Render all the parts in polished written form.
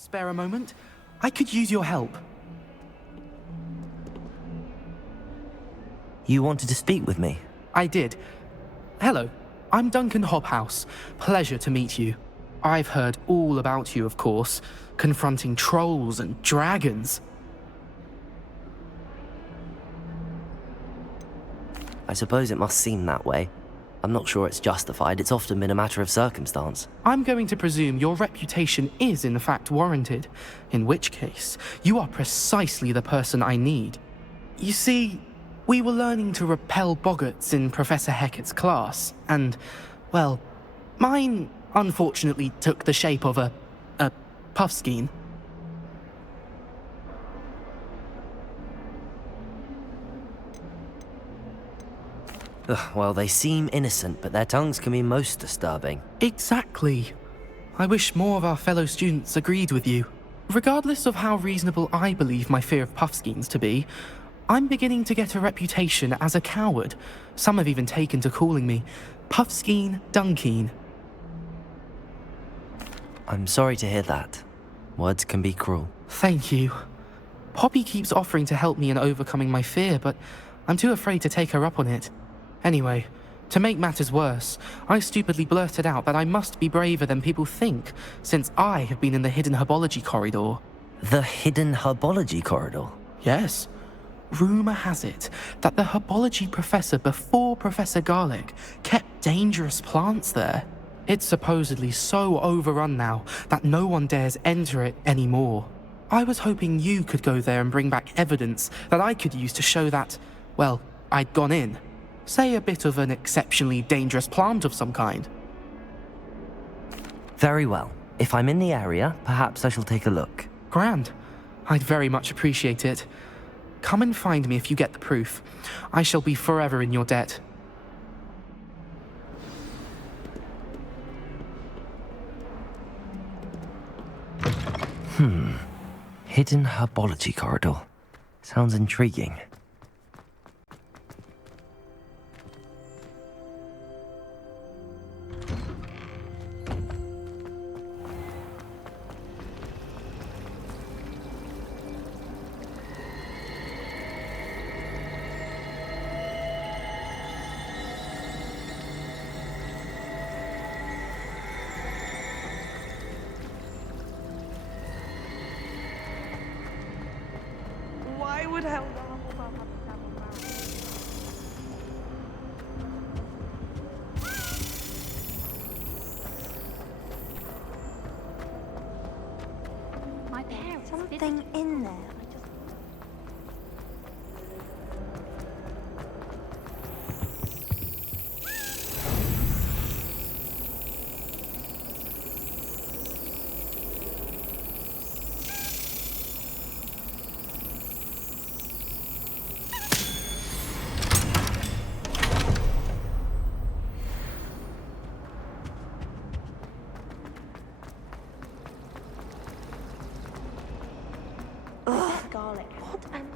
Spare a moment? I could use your help. You wanted to speak with me? I did. Hello, I'm Duncan Hobhouse. Pleasure to meet you. I've heard all about you, of course, confronting trolls and dragons. I suppose it must seem that way. I'm not sure it's justified. It's often been a matter of circumstance. I'm going to presume your reputation is in fact warranted, in which case, you are precisely the person I need. You see, we were learning to repel boggarts in Professor Hecat's class, and, well, mine unfortunately took the shape of a puffskein. Well, they seem innocent, but their tongues can be most disturbing. Exactly. I wish more of our fellow students agreed with you. Regardless of how reasonable I believe my fear of puffskeins to be, I'm beginning to get a reputation as a coward. Some have even taken to calling me Puffskeen Dunkeen. I'm sorry to hear that. Words can be cruel. Thank you. Poppy keeps offering to help me in overcoming my fear, but I'm too afraid to take her up on it. Anyway, to make matters worse, I stupidly blurted out that I must be braver than people think, since I have been in the hidden herbology corridor. The hidden herbology corridor? Yes. Rumour has it that the herbology professor before Professor Garlic kept dangerous plants there. It's supposedly so overrun now that no one dares enter it anymore. I was hoping you could go there and bring back evidence that I could use to show that, well, I'd gone in. Say a bit of an exceptionally dangerous plant of some kind. Very well. If I'm in the area, perhaps I shall take a look. Grand. I'd very much appreciate it. Come and find me if you get the proof. I shall be forever in your debt. Hidden herbology corridor. Sounds intriguing. Why would hell Hufflepuff have to travel back? My parents Something in there. Garlic. What am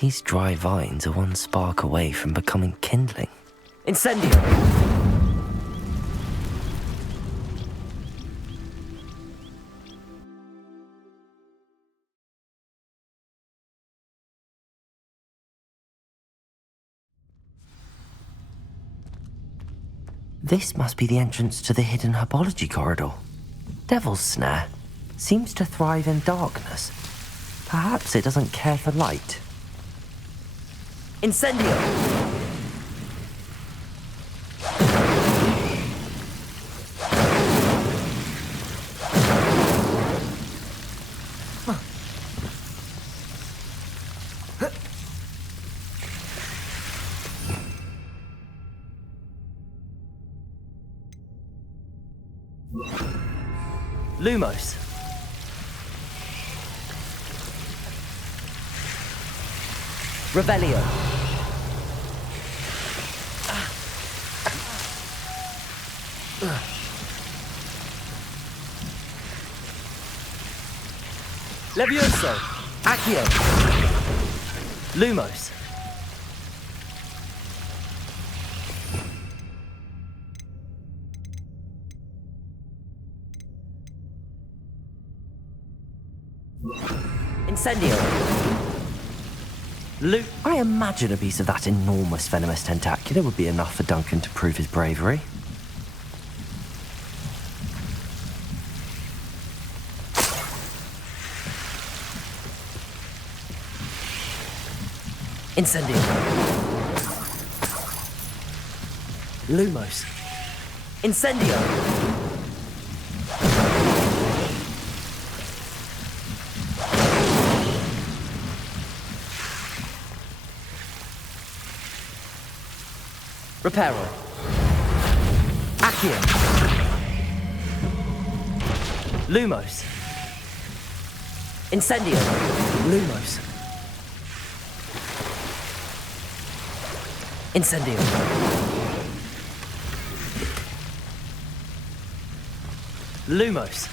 These dry vines are one spark away from becoming kindling. Incendio! This must be the entrance to the hidden herbology corridor. Devil's Snare seems to thrive in darkness. Perhaps it doesn't care for light. Incendio! Lumos. Revelio. Levioso. Accio. Lumos. Incendio. I imagine a piece of that enormous venomous tentacular would be enough for Duncan to prove his bravery. Incendio. Lumos. Incendio. Reparo. Accio. Lumos. Incendio. Lumos. Incendio. Lumos.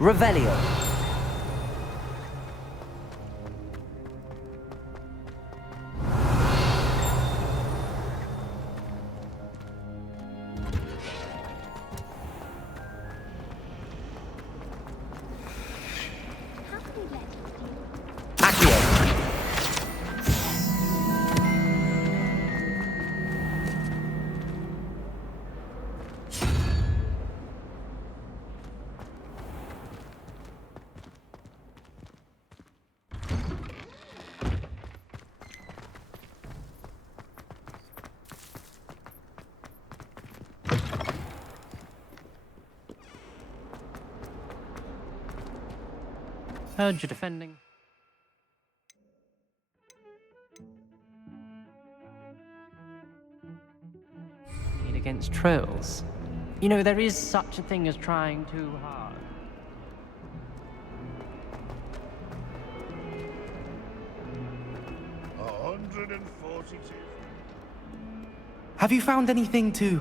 Revelio. Accio. Heard you're defending. Against trolls. You know, there is such a thing as trying too hard. Have you found anything to,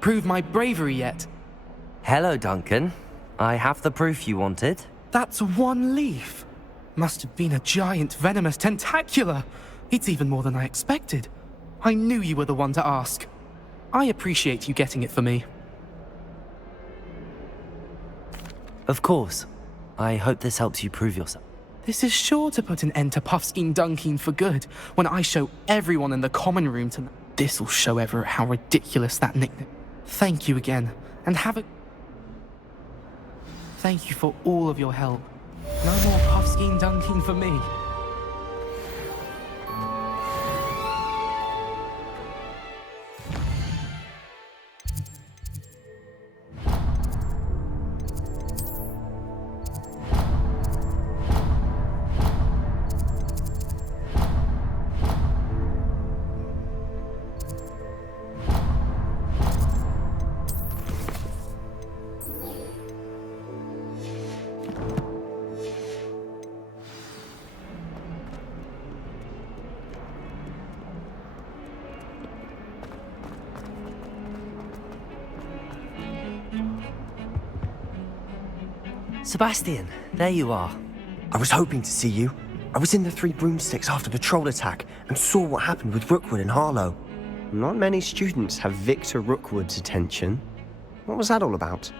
prove my bravery yet? Hello, Duncan. I have the proof you wanted. That's one leaf. Must have been a giant venomous tentacula. It's even more than I expected. I knew you were the one to ask. I appreciate you getting it for me. Of course. I hope this helps you prove yourself. This is sure to put an end to Puffskein Dunkeen for good when I show everyone in the common room tonight. This'll show Everett how ridiculous that nickname. Thank you again, and have a... Thank you for all of your help. No more Puffskein Dunkeen for me. Sebastian, there you are. I was hoping to see you. I was in the Three Broomsticks after the troll attack and saw what happened with Rookwood and Harlow. Not many students have Victor Rookwood's attention. What was that all about?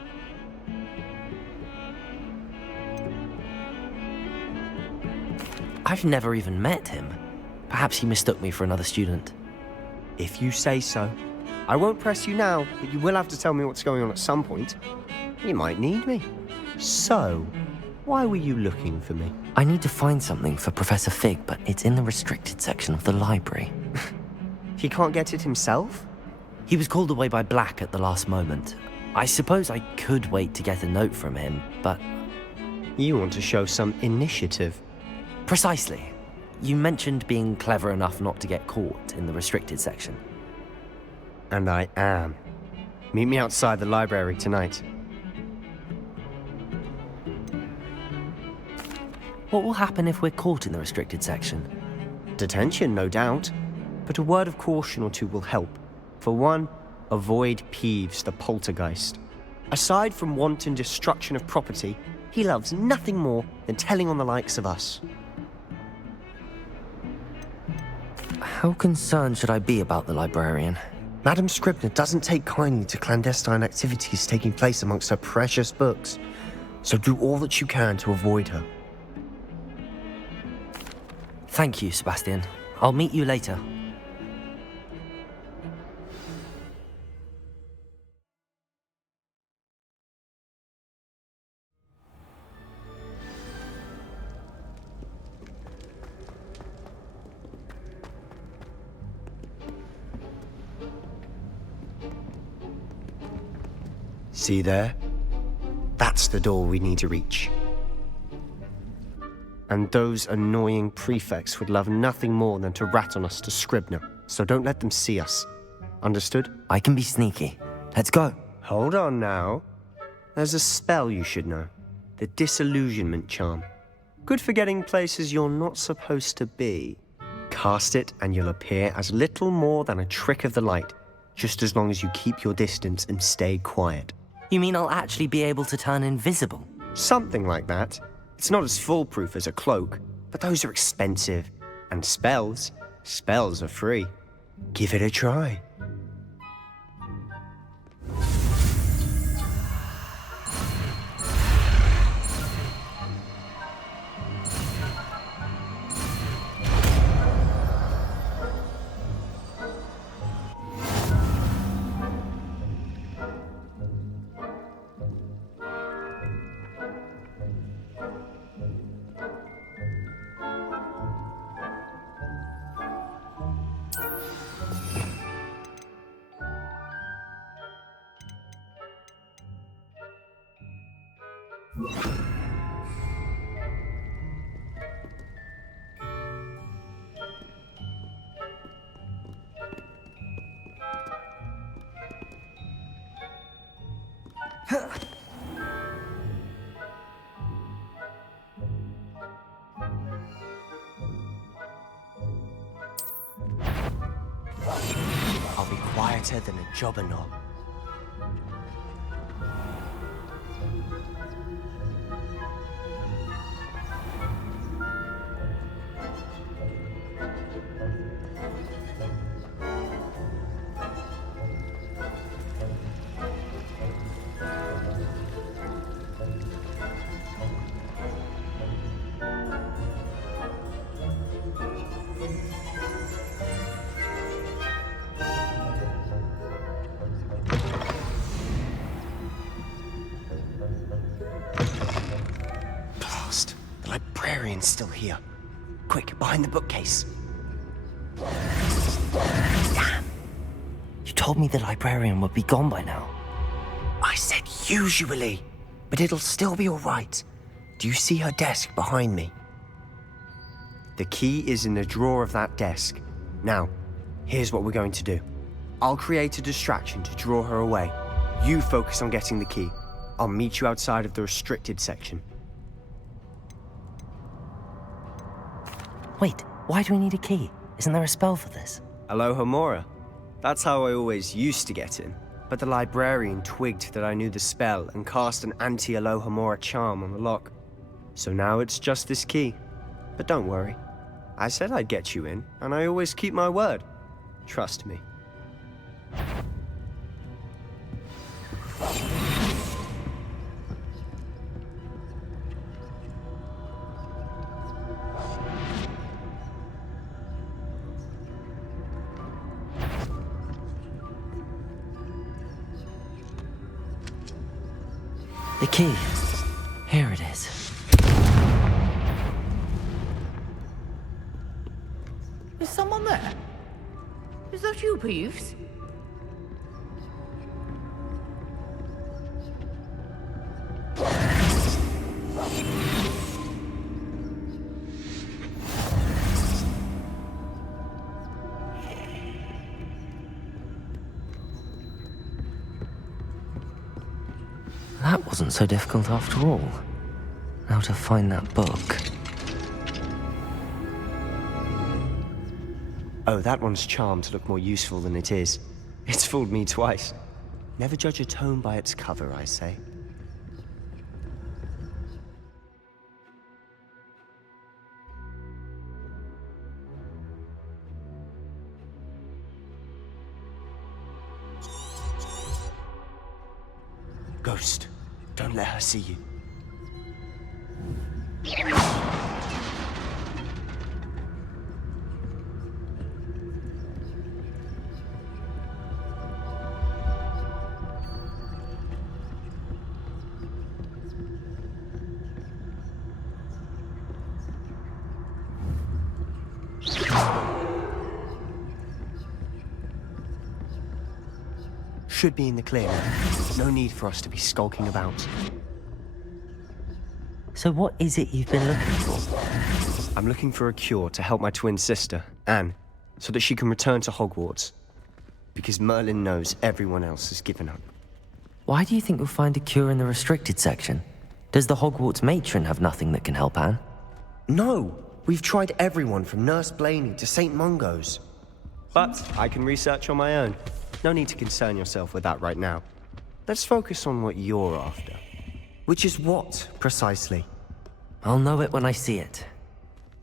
I've never even met him. Perhaps he mistook me for another student. If you say so. I won't press you now, but you will have to tell me what's going on at some point. You might need me. So, why were you looking for me? I need to find something for Professor Fig, but it's in the restricted section of the library. He can't get it himself? He was called away by Black at the last moment. I suppose I could wait to get a note from him, but... You want to show some initiative. Precisely. You mentioned being clever enough not to get caught in the restricted section. And I am. Meet me outside the library tonight. What will happen if we're caught in the restricted section? Detention, no doubt. But a word of caution or two will help. For one, avoid Peeves, the poltergeist. Aside from wanton destruction of property, he loves nothing more than telling on the likes of us. How concerned should I be about the librarian? Madam Scribner doesn't take kindly to clandestine activities taking place amongst her precious books, so do all that you can to avoid her. Thank you, Sebastian. I'll meet you later. See there? That's the door we need to reach. And those annoying prefects would love nothing more than to rat on us to Scribner, so don't let them see us. Understood? I can be sneaky. Let's go. Hold on now. There's a spell you should know. The Disillusionment Charm. Good for getting places you're not supposed to be. Cast it and you'll appear as little more than a trick of the light, just as long as you keep your distance and stay quiet. You mean I'll actually be able to turn invisible? Something like that. It's not as foolproof as a cloak, but those are expensive. And spells are free. Give it a try. I'll be quieter than a jobberknoll. librarian's still here. Quick, behind the bookcase. Damn. You told me the librarian would be gone by now. I said usually, but it'll still be all right. Do you see her desk behind me? The key is in the drawer of that desk. Now, here's what we're going to do. I'll create a distraction to draw her away. You focus on getting the key. I'll meet you outside of the restricted section. Wait, why do we need a key? Isn't there a spell for this? Alohomora. That's how I always used to get in. But the librarian twigged that I knew the spell and cast an anti-Alohomora charm on the lock. So now it's just this key. But don't worry. I said I'd get you in, and I always keep my word. Trust me. The key. Here it is. Is someone there? Is that you, Peeves? That wasn't so difficult after all. Now to find that book. Oh, that one's charmed to look more useful than it is. It's fooled me twice. Never judge a tome by its cover, I say. Ghost, don't let her see you. Should be in the clear now. No need for us to be skulking about. So what is it you've been looking for? I'm looking for a cure to help my twin sister, Anne, so that she can return to Hogwarts. Because Merlin knows everyone else has given up. Why do you think we'll find a cure in the restricted section? Does the Hogwarts matron have nothing that can help Anne? No, we've tried everyone from Nurse Blaney to St. Mungo's. But I can research on my own. No need to concern yourself with that right now. Let's focus on what you're after. Which is what, precisely? I'll know it when I see it.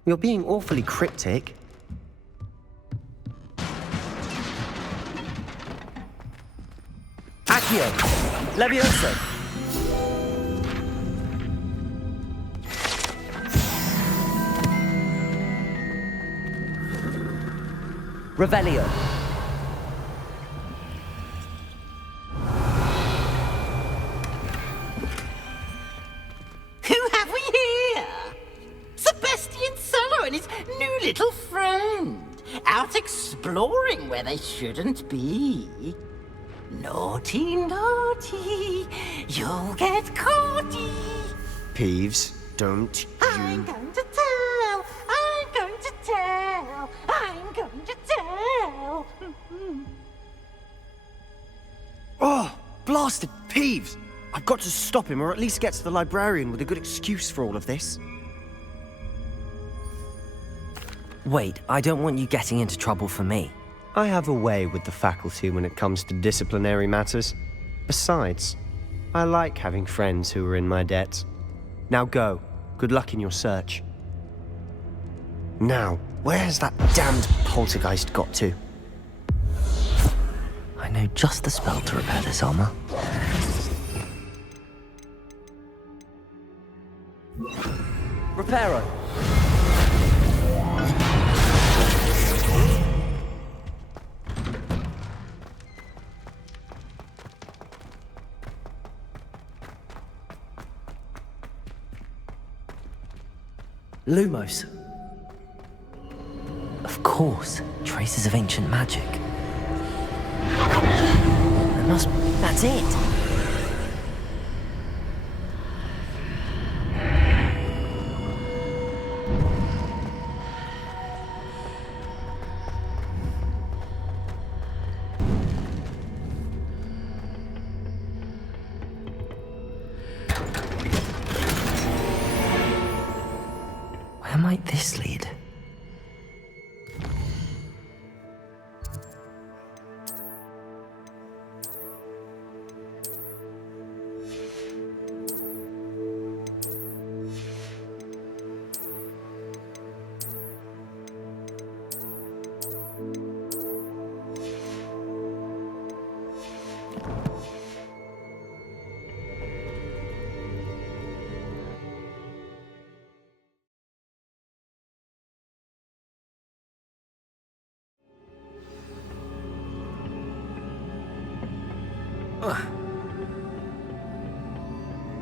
You're being awfully cryptic. Accio! Levioso! Revelio! Who have we here? Sebastian Solo and his new little friend. Out exploring where they shouldn't be. Naughty, naughty. You'll get caughty. Peeves, don't I'm you... going to tell. I'm going to tell. I'm going to tell. Oh, blasted Peeves! I've got to stop him, or at least get to the librarian with a good excuse for all of this. Wait, I don't want you getting into trouble for me. I have a way with the faculty when it comes to disciplinary matters. Besides, I like having friends who are in my debt. Now go. Good luck in your search. Now, where's that damned poltergeist got to? I know just the spell to repair this armor. Reparo! Lumos. Of course, traces of ancient magic. That's it! Where might this lead?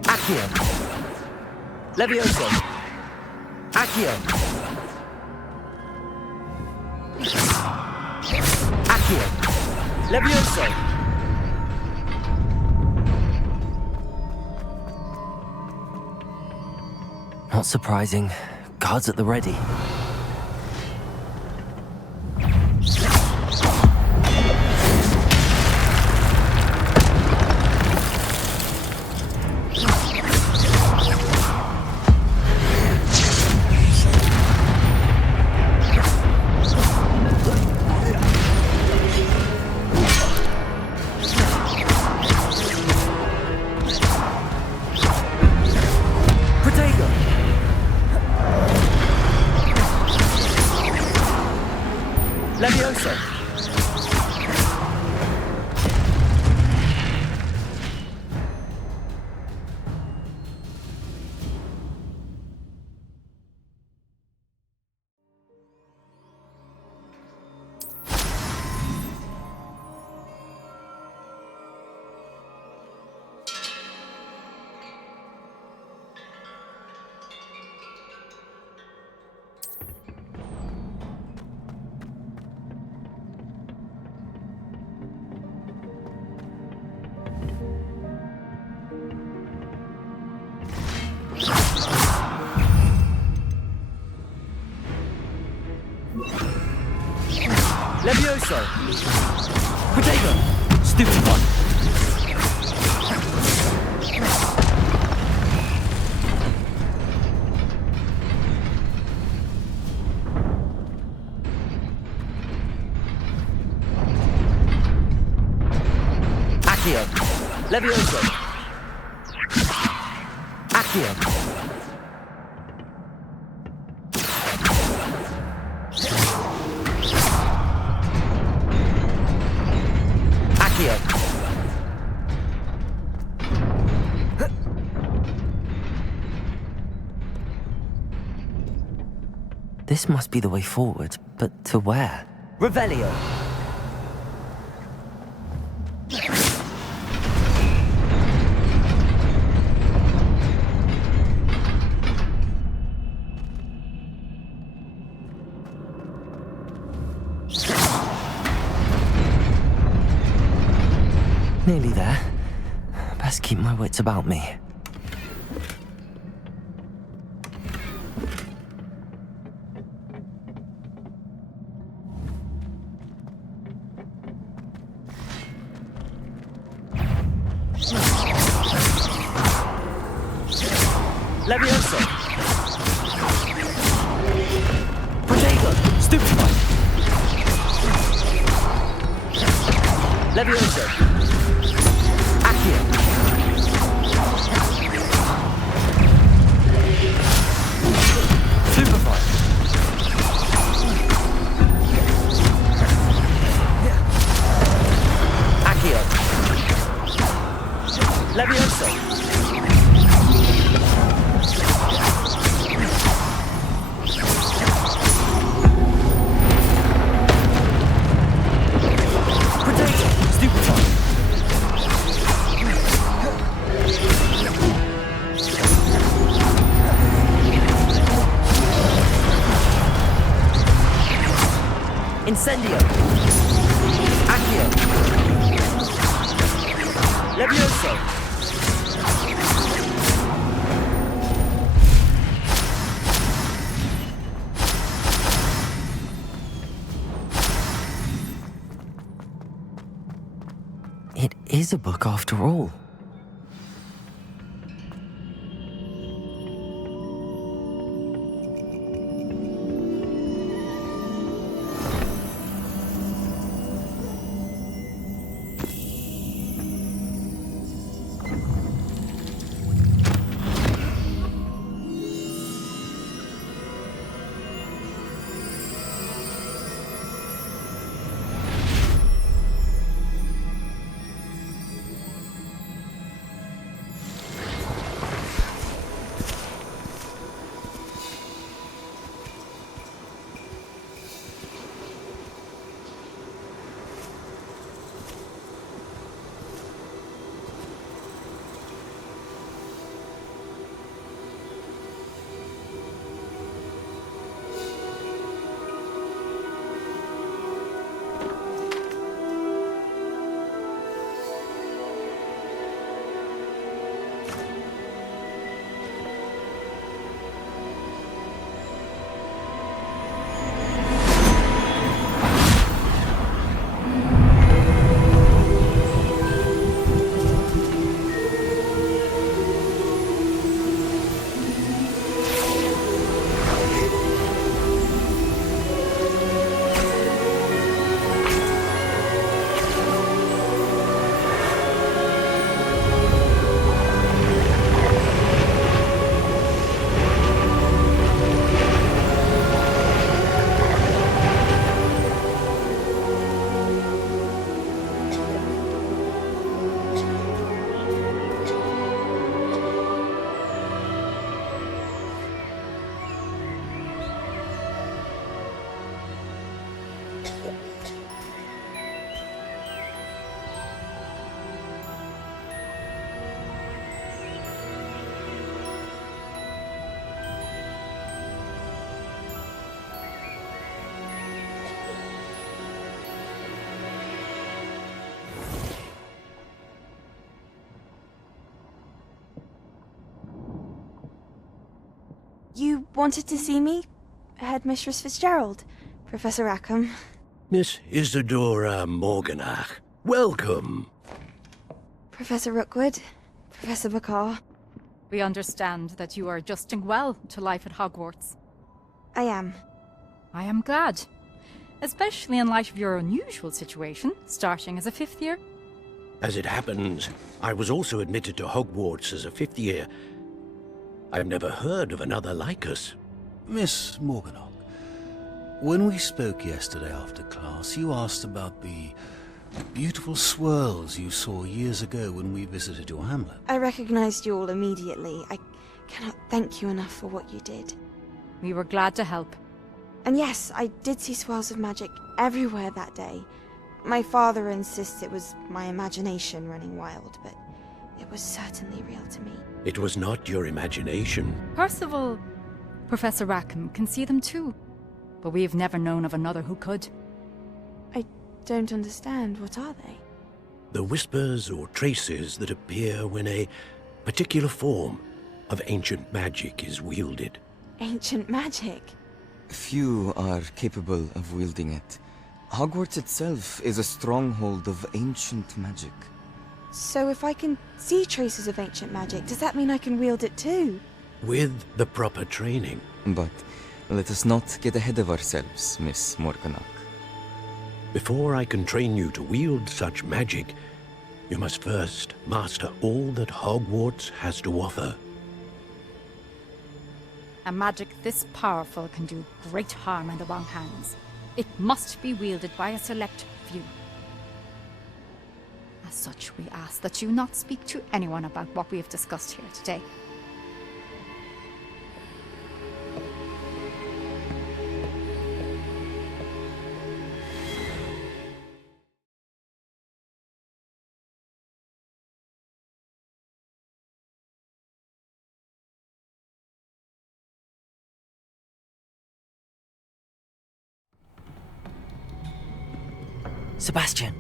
Accio! Levioso! Accio! Accio! Levioso! Not surprising. Guards at the ready. Levioso! Levioso! Potato! Stupid one! Accio! Levioso! Accio! This must be the way forward, but to where? Revelio! Nearly there. Best keep my wits about me. Levioso! Potato! Stupid one! Levioso! Accio! Superfly! Accio! Levioso! Potato! Stupid one! Incendio! Accio! Levioso! It is a book after all. You wanted to see me? Headmistress Fitzgerald? Professor Rackham? Miss Isadora Morganach, welcome. Professor Rookwood? Professor Bakar? We understand that you are adjusting well to life at Hogwarts. I am. I am glad. Especially in light of your unusual situation, starting as a fifth year. As it happens, I was also admitted to Hogwarts as a fifth year. I've never heard of another like us. Miss Morganach, when we spoke yesterday after class, you asked about the beautiful swirls you saw years ago when we visited your hamlet. I recognized you all immediately. I cannot thank you enough for what you did. We were glad to help. And yes, I did see swirls of magic everywhere that day. My father insists it was my imagination running wild, but it was certainly real to me. It was not your imagination. Percival, Professor Rackham can see them too. But we have never known of another who could. I don't understand. What are they? The whispers or traces that appear when a particular form of ancient magic is wielded. Ancient magic? Few are capable of wielding it. Hogwarts itself is a stronghold of ancient magic. So if I can see traces of ancient magic, does that mean I can wield it too? With the proper training. But let us not get ahead of ourselves, Miss Morganach. Before I can train you to wield such magic, you must first master all that Hogwarts has to offer. A magic this powerful can do great harm in the wrong hands. It must be wielded by a select few. As such, we ask that you not speak to anyone about what we have discussed here today. Sebastian.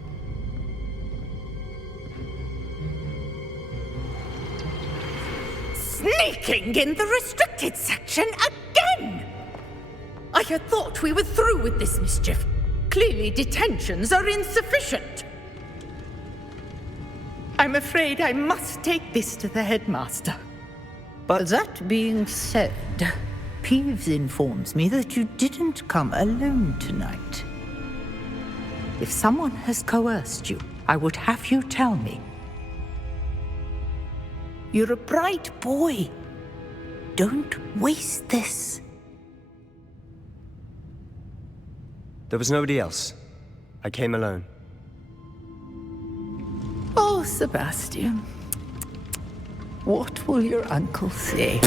Sneaking in the restricted section again! I had thought we were through with this mischief. Clearly detentions are insufficient. I'm afraid I must take this to the headmaster. But that being said, Peeves informs me that you didn't come alone tonight. If someone has coerced you, I would have you tell me. You're a bright boy. Don't waste this. There was nobody else. I came alone. Oh, Sebastian. What will your uncle say?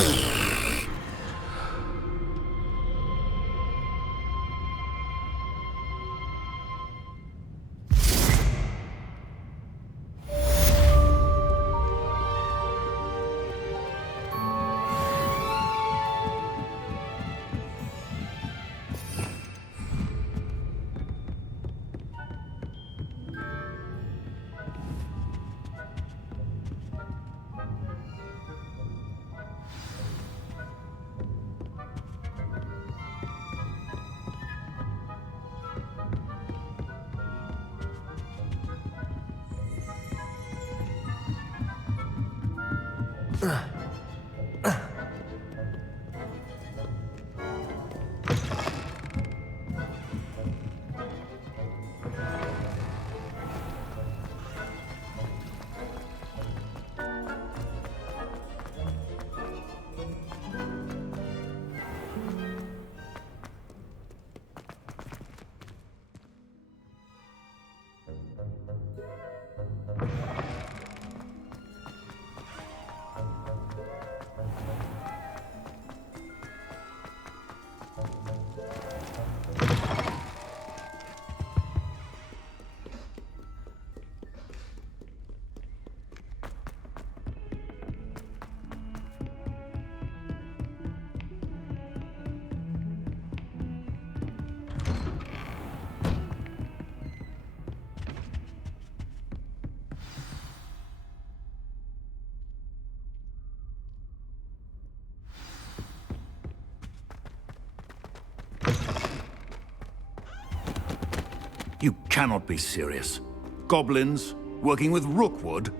You cannot be serious. Goblins working with Rookwood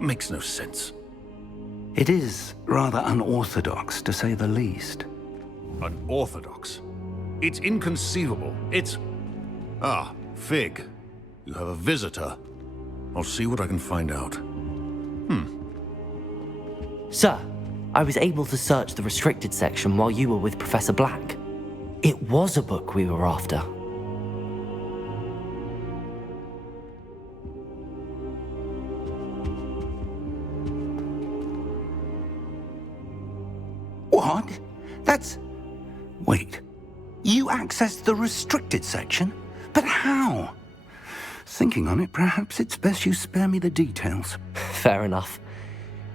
makes no sense. It is rather unorthodox, to say the least. Unorthodox? It's inconceivable. It's... Ah, Fig. You have a visitor. I'll see what I can find out. Sir, I was able to search the restricted section while you were with Professor Black. It was a book we were after. What? That's... Wait. You accessed the restricted section? But how? Thinking on it, perhaps it's best you spare me the details. Fair enough.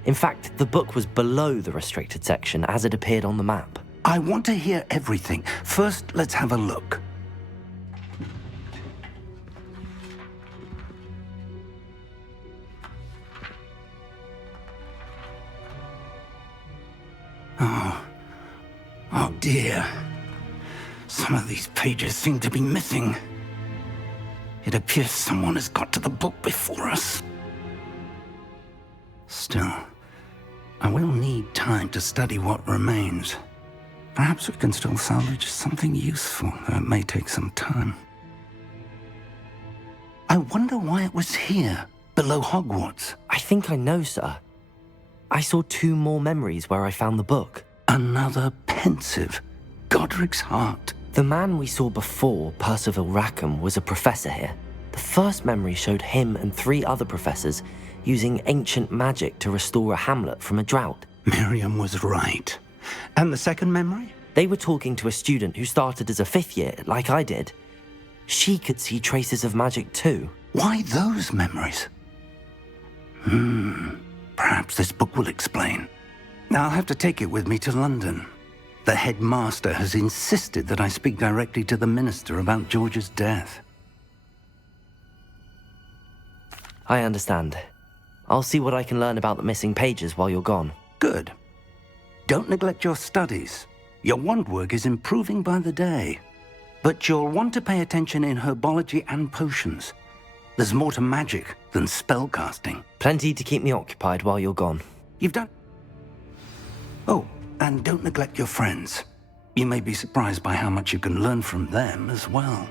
In fact, the book was below the restricted section as it appeared on the map. I want to hear everything. First, let's have a look. Oh dear. Some of these pages seem to be missing. It appears someone has got to the book before us. Still, I will need time to study what remains. Perhaps we can still salvage something useful, though it may take some time. I wonder why it was here, below Hogwarts. I think I know, sir. I saw 2 more memories where I found the book. Another pensive. Godric's heart. The man we saw before, Percival Rackham, was a professor here. The first memory showed him and 3 other professors using ancient magic to restore a hamlet from a drought. Miriam was right. And the second memory? They were talking to a student who started as a 5th year, like I did. She could see traces of magic too. Why those memories? Perhaps this book will explain. Now I'll have to take it with me to London. The headmaster has insisted that I speak directly to the minister about George's death. I understand. I'll see what I can learn about the missing pages while you're gone. Good. Don't neglect your studies. Your wand work is improving by the day. But you'll want to pay attention in herbology and potions. There's more to magic than spellcasting. Plenty to keep me occupied while you're gone. You've done... Oh, and don't neglect your friends. You may be surprised by how much you can learn from them as well.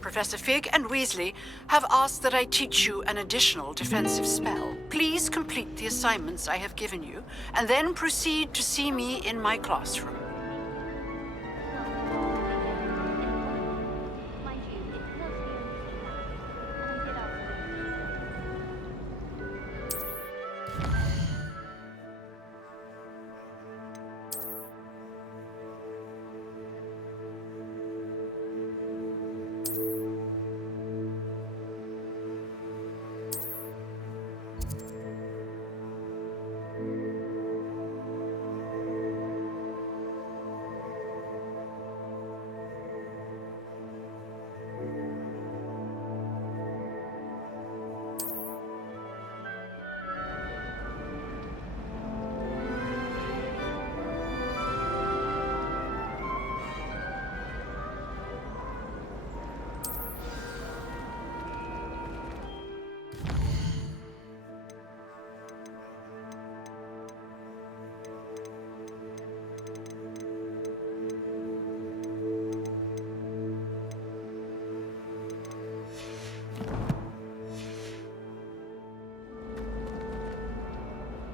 Professor Fig and Weasley have asked that I teach you an additional defensive spell. Please complete the assignments I have given you, and then proceed to see me in my classroom.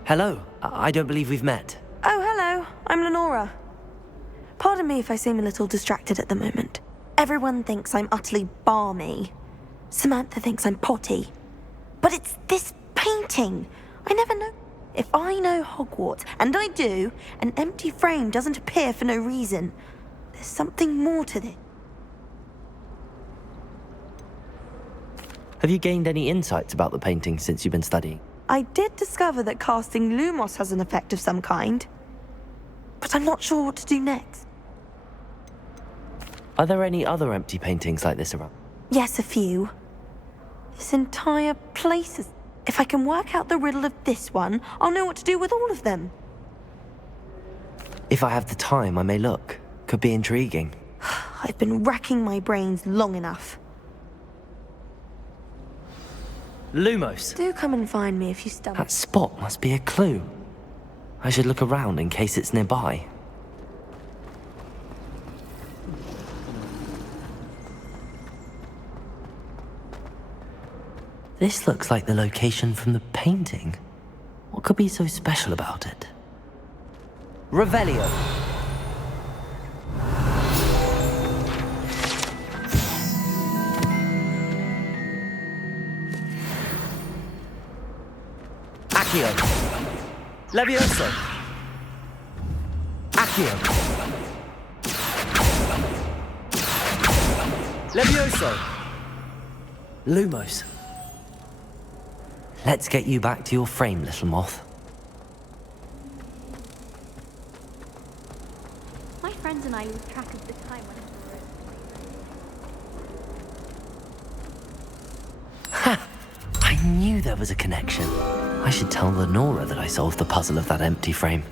Hello. I don't believe we've met. Oh, hello. I'm Lenora. Pardon me if I seem a little distracted at the moment. Everyone thinks I'm utterly balmy. Samantha thinks I'm potty. But it's this painting. I never know. If I know Hogwarts, and I do, an empty frame doesn't appear for no reason. There's something more to this. Have you gained any insights about the painting since you've been studying? I did discover that casting Lumos has an effect of some kind, but I'm not sure what to do next. Are there any other empty paintings like this around? Yes, a few. This entire place is... If I can work out the riddle of this one, I'll know what to do with all of them. If I have the time, I may look. Could be intriguing. I've been racking my brains long enough. Lumos! Do come and find me if you stumble. That spot must be a clue. I should look around in case it's nearby. This looks like the location from the painting. What could be so special about it? Revelio. Accio. Levioso. Accio. Levioso. Lumos. Let's get you back to your frame, little moth. My friends and I lose track of the time when Ha! I knew there was a connection. I should tell Lenora that I solved the puzzle of that empty frame.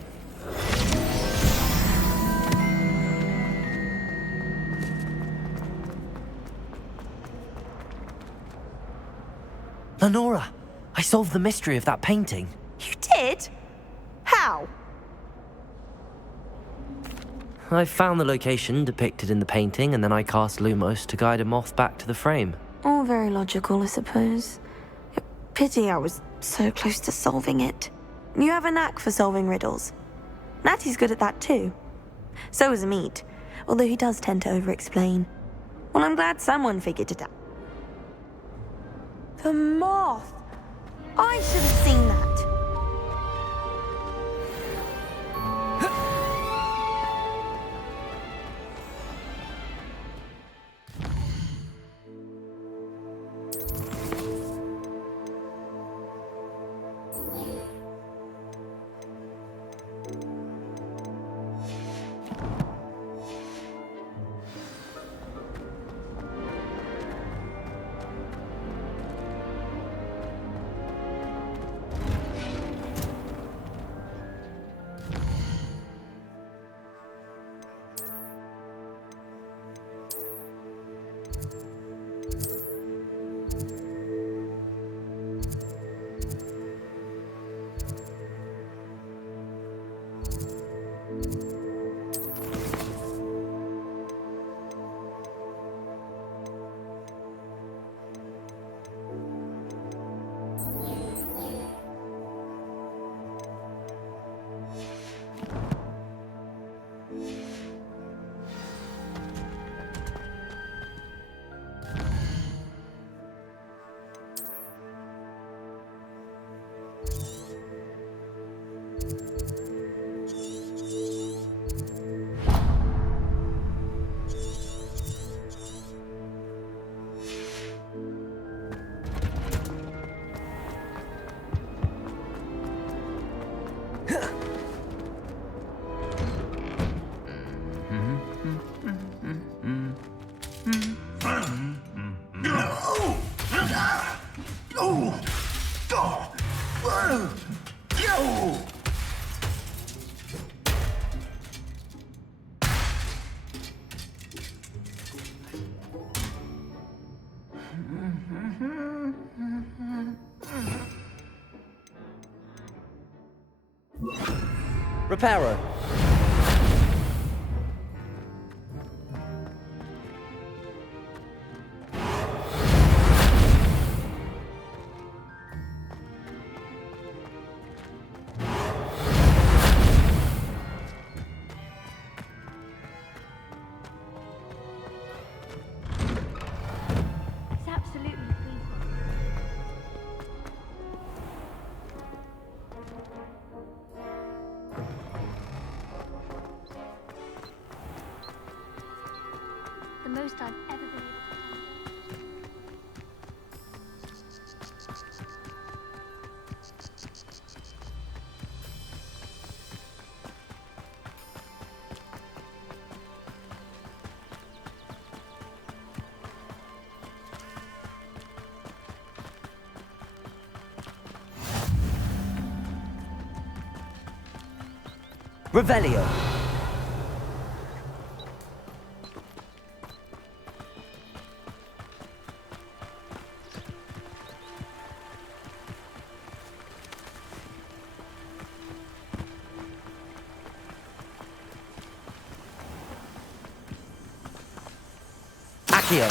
Lenora, I solved the mystery of that painting. You did? How? I found the location depicted in the painting, and then I cast Lumos to guide a moth back to the frame. All very logical, I suppose. Pity I was so close to solving it. You have a knack for solving riddles. Natty's good at that too. So is Amit, although he does tend to over-explain. Well, I'm glad someone figured it out. The moth! I should have seen that. Reparo. It's absolutely freezing. The most I've ever been able to Revelio. Accio.